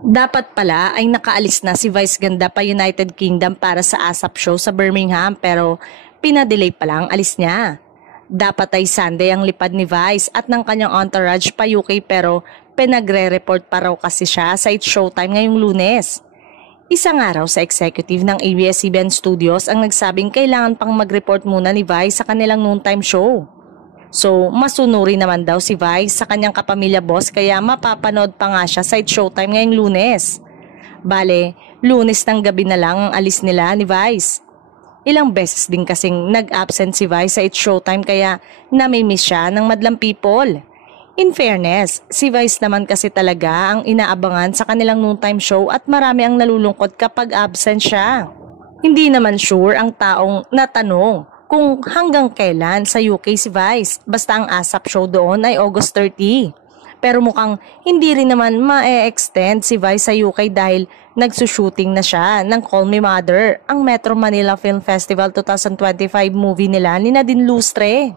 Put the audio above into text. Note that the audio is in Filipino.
Dapat pala ay nakaalis na si Vice Ganda pa United Kingdom para sa ASAP show sa Birmingham pero pinadelay pa lang alis niya. Dapat ay Sunday ang lipad ni Vice at ng kanyang entourage pa UK pero pinagre-report pa raw kasi siya sa It's Showtime ngayong Lunes. Isang araw sa executive ng ABS-CBN Studios ang nagsabing kailangan pang mag-report muna ni Vice sa kanilang noontime show. So, masunuri naman daw si Vice sa kanyang kapamilya boss kaya mapapanood pa nga siya sa It's Showtime ngayong Lunes. Bale, Lunes ng gabi na lang ang alis nila ni Vice. Ilang beses din kasing nag-absent si Vice sa It's Showtime kaya namimiss siya ng madlang people. In fairness, si Vice naman kasi talaga ang inaabangan sa kanilang noontime show at marami ang nalulungkot kapag absent siya. Hindi naman sure ang taong natanong kung hanggang kailan sa UK si Vice, basta ang ASAP show doon ay August 30. Pero mukhang hindi rin naman ma-extend si Vice sa UK dahil nagsushooting na siya ng Call Me Mother, ang Metro Manila Film Festival 2025 movie nila ni Nadine Lustre.